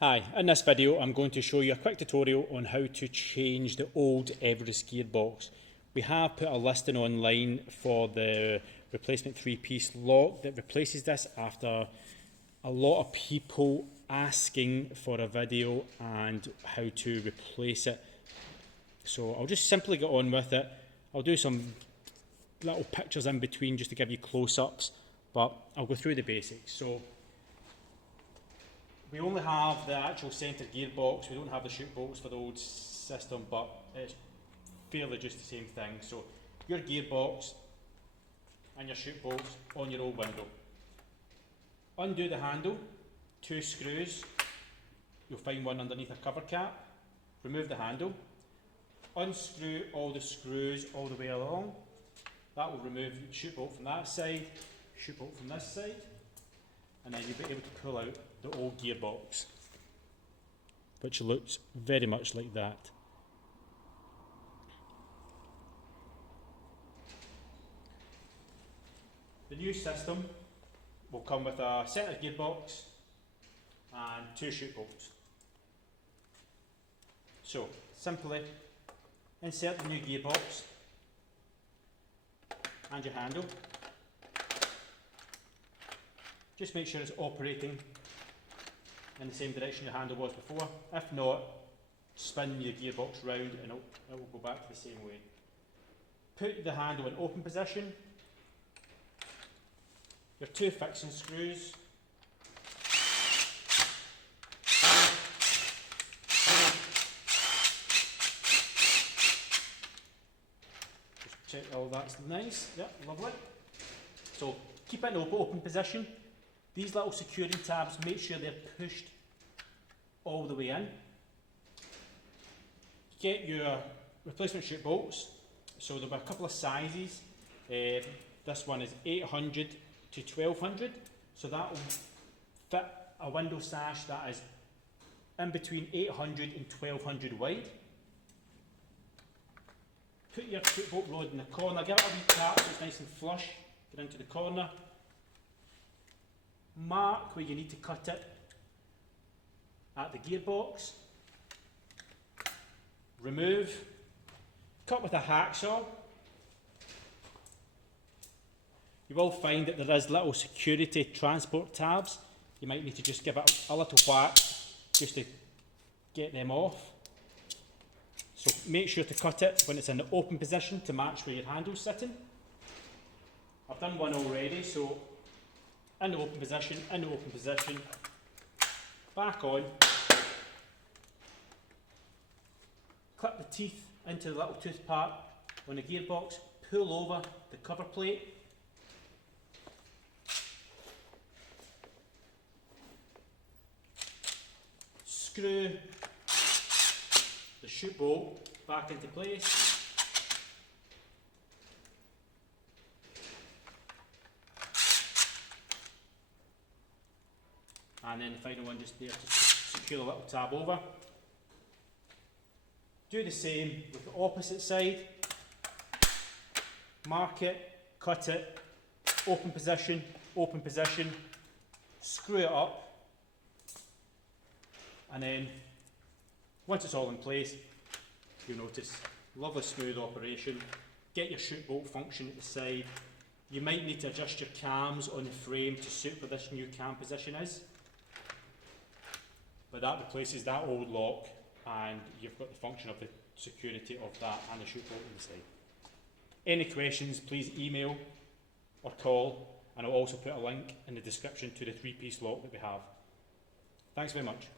Hi, in this video I'm going to show you a quick tutorial on how to change the old Everest gearbox. We have put a listing online for the replacement 3-piece lock that replaces this after a lot of people asking for a video and how to replace it. So I'll just simply get on with it. I'll do some little pictures in between just to give you close-ups, but I'll go through the basics. So we only have the actual centre gearbox, we don't have the shoot bolts for the old system, but it's fairly just the same thing. So your gearbox and your shoot bolts on your old window. Undo the handle, 2 screws, you'll find one underneath a cover cap. Remove the handle, unscrew all the screws all the way along. That will remove the shoot bolt from that side, shoot bolt from this side, and then you'll be able to pull out the old gearbox, which looks very much like that. The new system will come with a centre gearbox and 2 shoot bolts. So simply insert the new gearbox and your handle. Just make sure it's operating in the same direction your handle was before. If not, spin your gearbox round and it will go back the same way. Put the handle in open position. Your 2 fixing screws. Just check all that's nice. Yep, lovely. So keep it in open position. These little securing tabs, make sure they're pushed all the way in. Get your replacement shoot bolts. So there'll be a couple of sizes. This one is 800 to 1200. So that will fit a window sash that is in between 800 and 1200 wide. Put your shoot bolt rod in the corner, give it a wee tap so it's nice and flush. Get into the corner. Mark where you need to cut it at the gearbox. Remove. Cut with a hacksaw. You will find that there is little security transport tabs. You might need to just give it a little whack just to get them off. So make sure to cut it when it's in the open position to match where your handle's sitting. I've done one already, so in the open position, back on. Clip the teeth into the little tooth part on the gearbox, pull over the cover plate. Screw the shoot bolt back into place. And then the final one just there to secure the little tab over. Do the same with the opposite side. Mark it, cut it, open position, screw it up. And then once it's all in place, you'll notice lovely smooth operation. Get your shoot bolt function at the side. You might need to adjust your cams on the frame to suit where this new cam position is. But that replaces that old lock and you've got the function of the security of that and the shoot bolt inside. Any questions, please email or call, and I'll also put a link in the description to the 3-piece lock that we have. Thanks very much.